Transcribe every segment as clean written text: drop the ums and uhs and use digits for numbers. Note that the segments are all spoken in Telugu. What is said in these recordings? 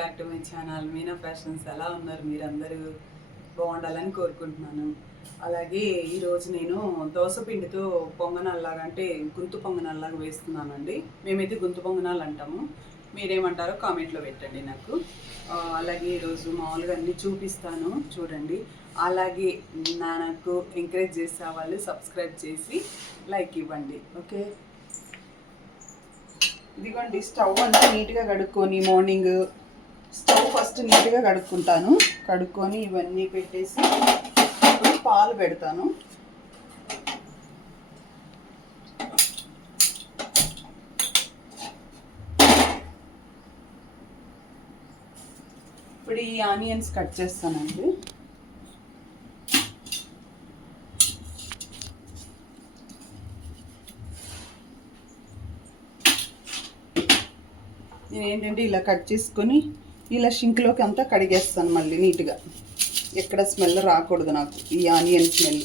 Back to my channel Meena fashions. ఎలా ఉన్నారు? మీరందరూ బాగుండాలని కోరుకుంటున్నాను. అలాగే ఈరోజు నేను దోసపిండితో పొంగనాల్లాగా, అంటే గుంతు పొంగనాల్లాగా వేస్తున్నానండి. మేమైతే గుంతు పొంగనాలు అంటాము, మీరేమంటారో కామెంట్లో పెట్టండి నాకు. అలాగే ఈరోజు మామూలుగా అన్నీ చూపిస్తాను, చూడండి. అలాగే నాకు ఎంకరేజ్ చేసే వాళ్ళు సబ్స్క్రైబ్ చేసి లైక్ ఇవ్వండి, ఓకే. ఇదిగోండి, స్టవ్ అంతా నీట్గా కడుక్కొని, మార్నింగ్ స్టవ్ ఫస్ట్ నీట్గా కడుక్కుంటాను. కడుక్కొని ఇవన్నీ పెట్టేసి ఇప్పుడు పాలు పెడతాను. ఇప్పుడు ఈ ఆనియన్స్ కట్ చేస్తానండి. నేను ఏంటంటే ఇలా కట్ చేసుకొని ఇలా షింక్లోకి అంతా కడిగేస్తాను మళ్ళీ నీట్గా. ఎక్కడ స్మెల్ రాకూడదు నాకు, ఈ ఆనియన్ స్మెల్.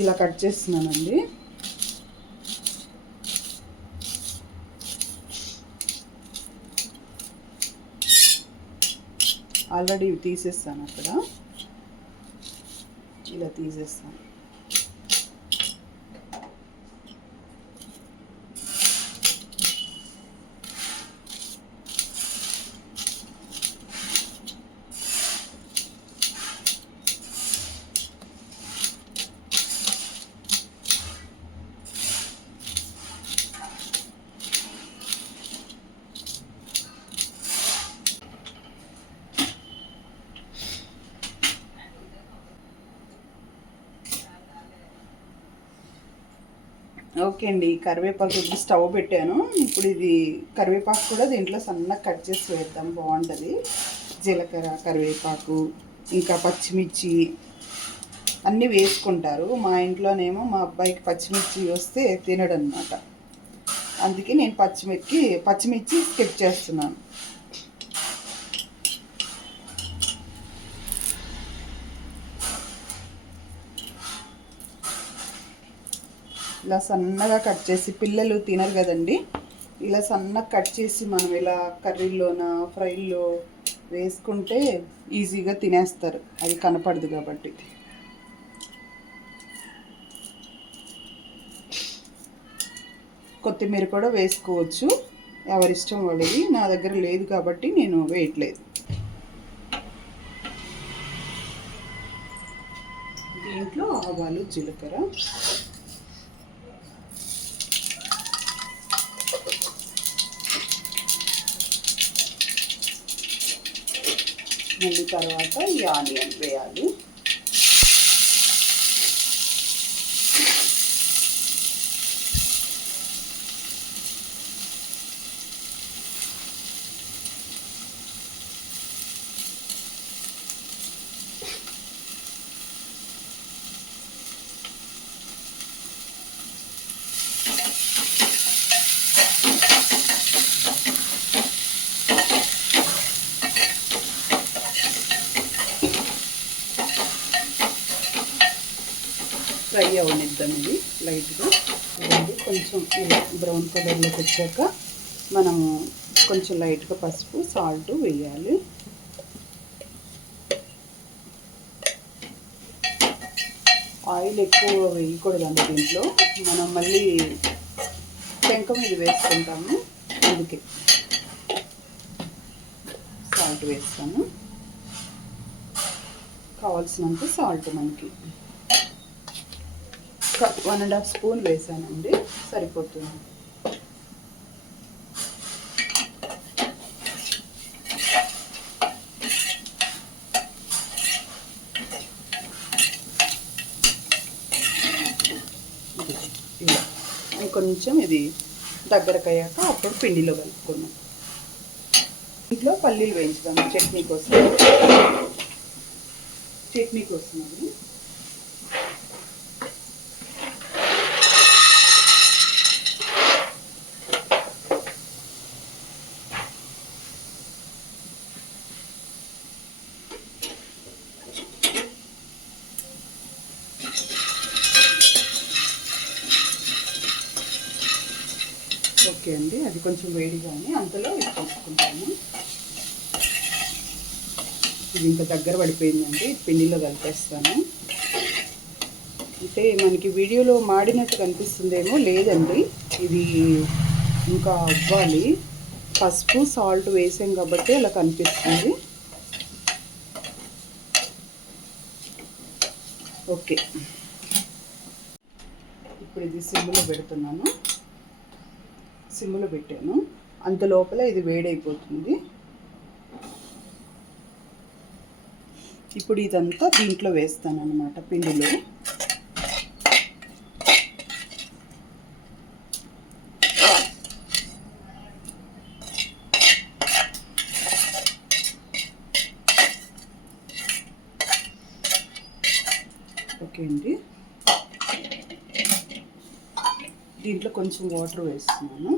ఇలా కట్ చేస్తున్నానండి. ఆల్రెడీ తీసేస్తాను అక్కడ, ఇలా తీసేస్తాను. ఓకే అండి, కరివేపాకు స్టవ్ పెట్టాను. ఇప్పుడు ఇది కరివేపాకు కూడా దీంట్లో సన్నగా కట్ చేసి వేద్దాం, బాగుంటుంది. జీలకర్ర, కరివేపాకు, ఇంకా పచ్చిమిర్చి అన్నీ వేసుకుంటారు. మా ఇంట్లోనేమో మా అబ్బాయికి పచ్చిమిర్చి వస్తే తినడు అనమాట. అందుకే నేను పచ్చిమిర్చి స్కిప్ చేస్తున్నాను. ఇలా సన్నగా కట్ చేసి, పిల్లలు తినరు కదండి, ఇలా సన్నగా కట్ చేసి మనం ఇలా కర్రీలోన ఫ్రైల్లో వేసుకుంటే ఈజీగా తినేస్తారు, అది కనపడదు కాబట్టి. కొత్తిమీర కూడా వేసుకోవచ్చు, ఎవరిష్టం వాళ్ళది. నా దగ్గర లేదు కాబట్టి నేను వేయట్లేదు. దీంట్లో ఆవాలు, జీలకర్ర, మళ్ళీ తర్వాత ఈ ఆనియన్ వేయాలి. ఫ్రై అవనిద్దాం ఇది లైట్గా. కొంచెం ఇలా బ్రౌన్ కలర్లోకి వచ్చాక మనము కొంచెం లైట్గా పసుపు, సాల్ట్ వేయాలి. ఆయిల్ ఎక్కువ వేయకూడదండి దీంట్లో, మనం మళ్ళీ పెంక మీద వేసుకుంటాము, అందుకే సాల్ట్ వేస్తాను. కావాల్సినంత సాల్ట్ మనకి 1.5 స్పూన్ వేసానండి, సరిపోతుంది. ఇలా కొంచెం ఇది దగ్గరకు అయ్యాక అప్పుడు పిండిలో కలుపుకున్నాం. ఇంట్లో పల్లీలు వేయించుదాం చట్నీ కోసం. అది ఓకే అండి, అది కొంచెం వేడిగానే అంతలో ఇది కలుపుకుంటాను. ఇది ఇంకా దగ్గర పడిపోయిందండి, పిండిలో కలిపేస్తాను. అంటే మనకి వీడియోలో మాడినట్టు కనిపిస్తుందేమో, లేదండి, ఇది ఇంకా అవ్వాలి. పసుపు సాల్ట్ వేసాం కాబట్టి అలా కనిపిస్తుంది. ఓకే, ఇప్పుడు ఇది సిమ్లో పెడుతున్నాను. సిమ్లో పెట్టాను, అంత లోపల ఇది వేడైపోతుంది. ఇప్పుడు ఇదంతా దీంట్లో వేస్తాను అన్నమాట, పిండిలో. ఓకే అండి, దీంట్లో కొంచెం వాటర్ వేస్తున్నాను.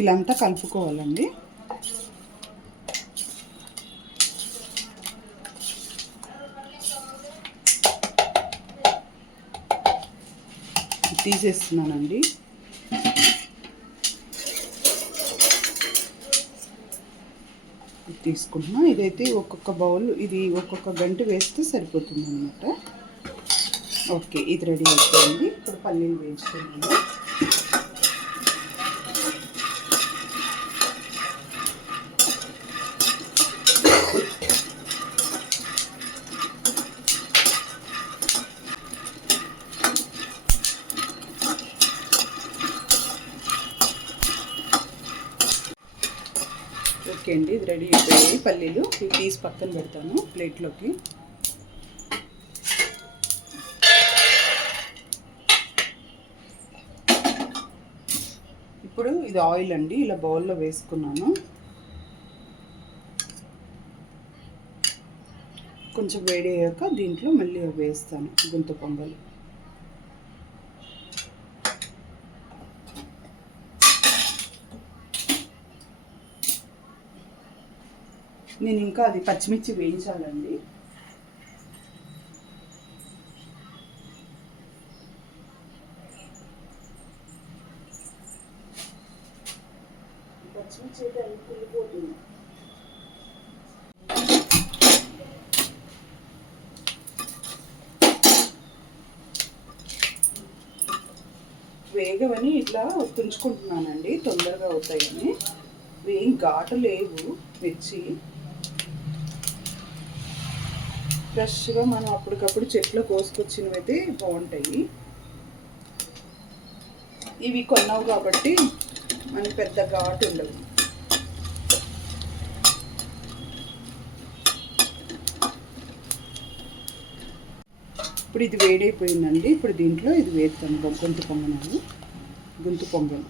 ఇలా అంతా కలుపుకోవాలండి. తీసేస్తున్నానండి. తీసుకుంటున్నా. ఇదైతే ఒక్కొక్క బౌల్, ఇది ఒక్కొక్క గంట వేస్తే సరిపోతుంది అన్నమాట. ఓకే, ఇది రెడీ అయిపోయింది. ఇప్పుడు పల్లీలు వేసుకున్నాను. ఓకే అండి, ఇది రెడీ అయిపోయాయి పల్లీలు. ఇవి తీసి పక్కన పెడతాను ప్లేట్లోకి. ఇప్పుడు ఇది ఆయిల్ అండి, ఇలా బౌల్లో వేసుకున్నాను. కొంచెం వేడి అయ్యాక దీంట్లో మళ్ళీ వేస్తాను గుంత పొంగల్. నేను ఇంకా అది పచ్చిమిర్చి వేయించాలండి. పచ్చిమిర్చి అయితే అన్ని కుళ్ళిపోతుంది. వేగవని ఇట్లా తుంచుకుంటున్నానండి, తొందరగా అవుతాయని. ఏం ఘాటు లేవు మిర్చి. ఫ్రెష్గా మనం అప్పటికప్పుడు చెట్లో కోసుకొచ్చినవి అయితే బాగుంటాయి. ఇవి కొన్నావు కాబట్టి మనకి పెద్ద ఘాటు ఉండదు. ఇప్పుడు ఇది వేడైపోయిందండి. ఇప్పుడు దీంట్లో ఇది వేస్తాను గొంతు పొంగల్.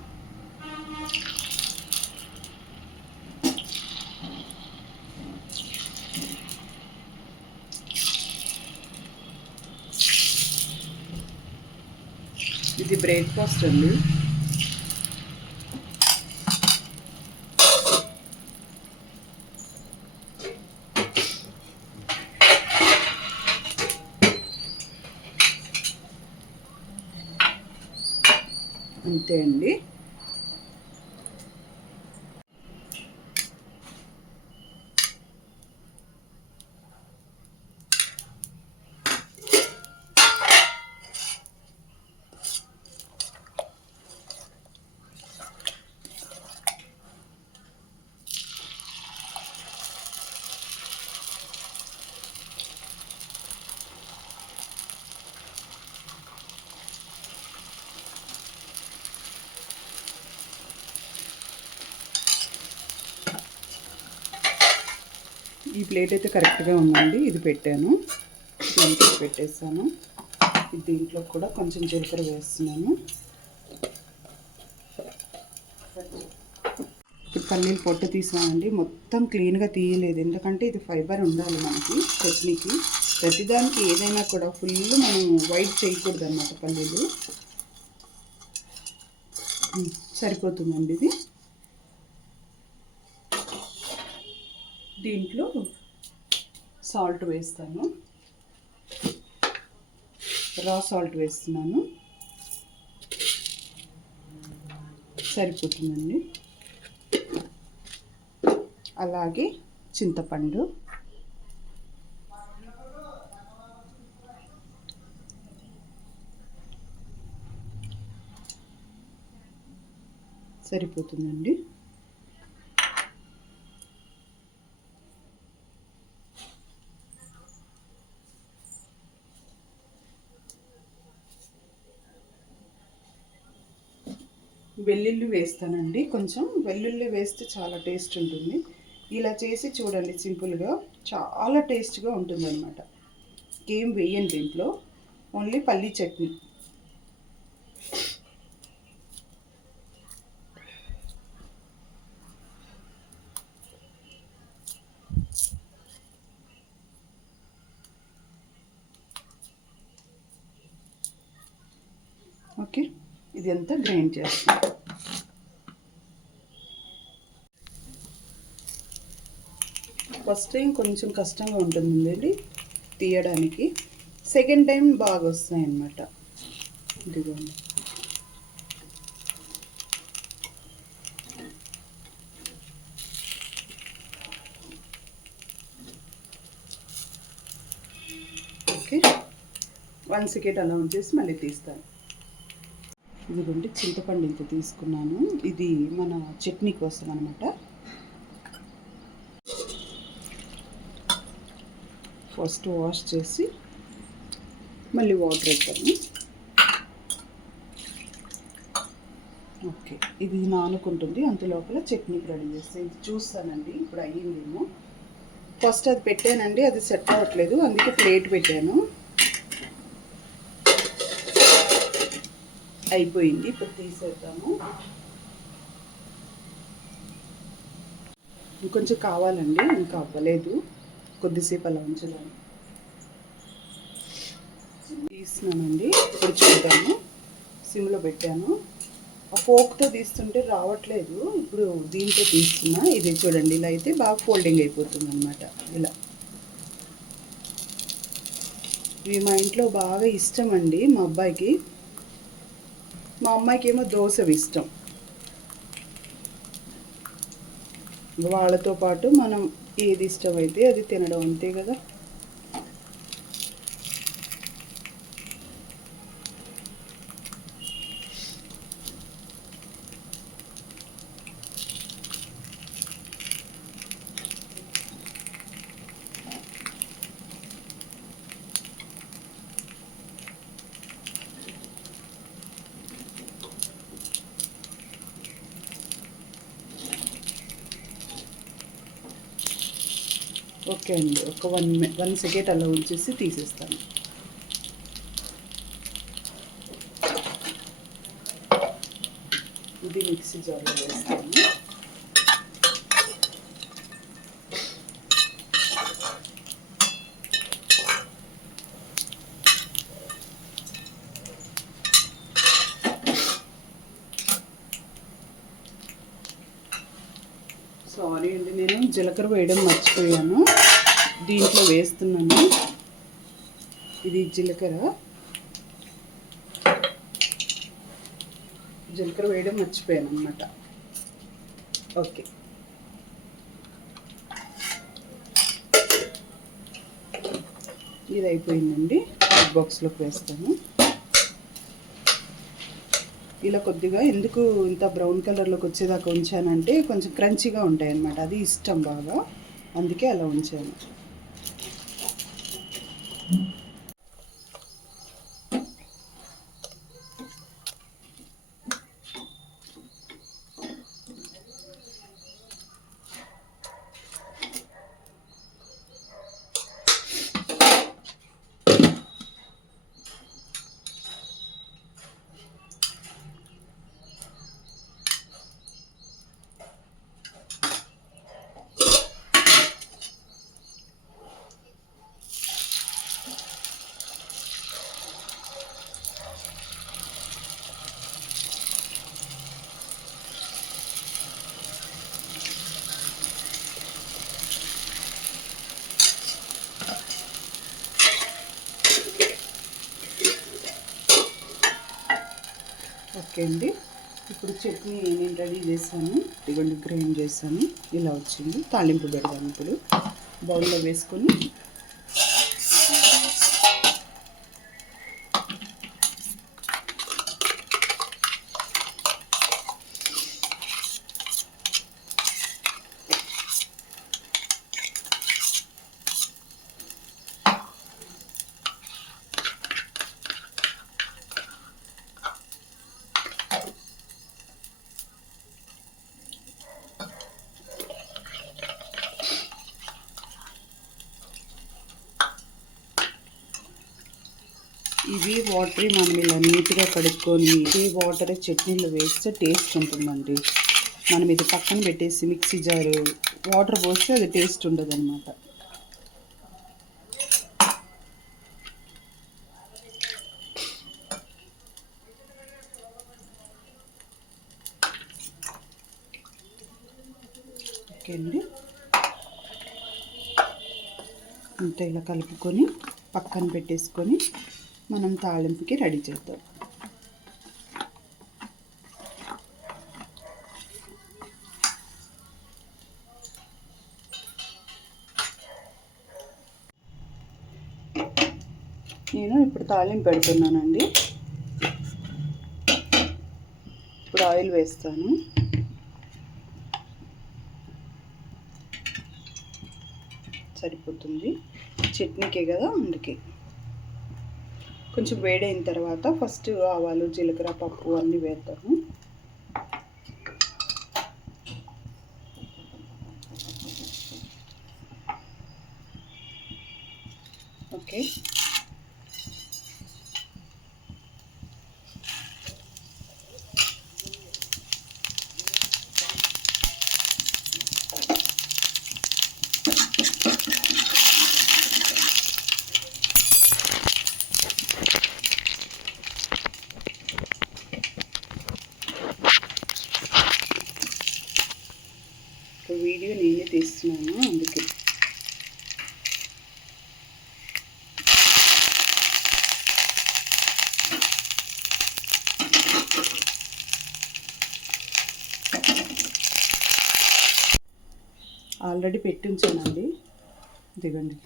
ఇది బ్రేక్ఫాస్ట్ అండి. అంతే అండి. ఈ ప్లేట్ అయితే కరెక్ట్గా ఉందండి. ఇది పెట్టాను, దీంట్లో పెట్టేస్తాను. దీంట్లో కూడా కొంచెం జీలకర్ర వేస్తున్నాను. ఇప్పుడు పల్లీలు పొట్టు తీసానండి. మొత్తం క్లీన్గా తీయలేదు, ఎందుకంటే ఇది ఫైబర్ ఉండాలి మనకి చట్నీకి. ప్రతిదానికి ఏదైనా కూడా ఫుల్ మనం వైట్ చేయకూడదు అన్నమాట. పల్లీలు సరిపోతుందండి ఇది. దీంట్లో సాల్ట్ వేస్తాను, రా సాల్ట్ వేస్తున్నాను, సరిపోతుందండి. అలాగే చింతపండు, సరిపోతుందండి. వెల్లుల్లి వేస్తానండి. కొంచెం వెల్లుల్లి వేస్తే చాలా టేస్ట్ ఉంటుంది. ఇలా చేసి చూడండి, సింపుల్గా చాలా టేస్ట్గా ఉంటుంది అనమాట. ఏం వేయండి దీంట్లో, ఓన్లీ పల్లీ చట్నీ. ఓకే, ఇది అంతా గ్రైండ్ చేస్తాం. ఫస్ట్ టైం కొంచెం కష్టంగా ఉంటుందండి తీయడానికి, సెకండ్ టైం బాగా వస్తాయి అన్నమాట. ఇదిగోండి. ఓకే, 1 సెకండ్ అలా ఉంచేసి మళ్ళీ తీస్తాను. ఇదిగోండి, చింతపండు ఇంత తీసుకున్నాను. ఇది మన చట్నీ కోసం అనమాట. ఫస్ట్ వాష్ చేసి మళ్ళీ వాటర్ వేస్తాను. ఓకే, ఇది నానుకుంటుంది, అంత లోపల చట్నీకి రెడీ చేస్తాను. ఇది చూస్తానండి ఇప్పుడు అయ్యిందేమో. ఫస్ట్ అది పెట్టానండి, అది సెట్ అవ్వట్లేదు, అందుకే ప్లేట్ పెట్టాను. అయిపోయింది, ఇప్పుడు తీసేద్దాము. ఇంకొంచెం కావాలండి, ఇంకా అవ్వలేదు, కొద్దిసేపు అలా ఉంచుదాము. తీస్తున్నానండి, ఇప్పుడు చూద్దాము. సిమ్లో పెట్టాను. ఆ ఫోక్తో తీస్తుంటే రావట్లేదు, ఇప్పుడు దీంతో తీస్తున్నా. ఇది చూడండి, ఇలా అయితే బాగా ఫోల్డింగ్ అయిపోతుంది అనమాట. ఇలా ఇవి మా ఇంట్లో బాగా ఇష్టం అండి మా అబ్బాయికి. మా అమ్మాయికి ఏమో దోశవి ఇష్టం. వాళ్ళతో పాటు మనం ఏది ఇష్టమైతే అది తినడం, అంతే కదా. ఓకే అండి, ఒక 1 సెకండ్ అలా ఉంచేసి తీసేస్తాను. ఇది మిక్సీ జార్లో వేస్తాను. సారీ అండి, నేను జీలకర్ర వేయడం మర్చిపోయాను, దీంట్లో వేస్తున్నాను. ఇది జీలకర్ర వేయడం మర్చిపోయాను అన్నమాట. ఓకే, ఇది అయిపోయిందండి. హాట్ బాక్స్లోకి వేస్తాను. ఇలా కొద్దిగా ఎందుకు ఇంత బ్రౌన్ కలర్లోకి వచ్చేదాకా ఉంచానంటే కొంచెం క్రంచీగా ఉంటాయి అన్నమాట, అది ఇష్టం బాగా, అందుకే అలా ఉంచాను. ఓకే అండి, ఇప్పుడు చట్నీ నేను రెడీ చేశాను. ఇదిగోండి గ్రైండ్ చేశాను, ఇలా వచ్చింది. తాలింపు పెడదాం. ఇప్పుడు బౌల్లో వేసుకొని ఇవి వాటర్ మనం ఇలా నీట్గా కడుక్కొని ఇదే వాటర్ చట్నీలో వేస్తే టేస్ట్ ఉంటుందండి. మనం ఇది పక్కన పెట్టేసి మిక్సీ జారు వాటర్ పోస్తే అది టేస్ట్ ఉండదు అనమాట. ఓకే అండి, అంతా ఇలా కలుపుకొని పక్కన పెట్టేసుకొని మనం తాలింపుకి రెడీ చేద్దాం. నేను ఇప్పుడు తాలింపు పెడుతున్నానండి. ఇప్పుడు ఆయిల్ వేస్తాను. సరిపోతుంది, చట్నీకే కదా, అందుకే. కొంచెం వేడైన తర్వాత ఫస్ట్ ఆవాలు, జీలకర్ర, పప్పు అన్నీ వేద్దాము. ఓకే, వీడియో నేనే తీస్తున్నాను, అందుకే. ఆల్రెడీ పెట్టి ఉంచానండి, ఇదిగోండి.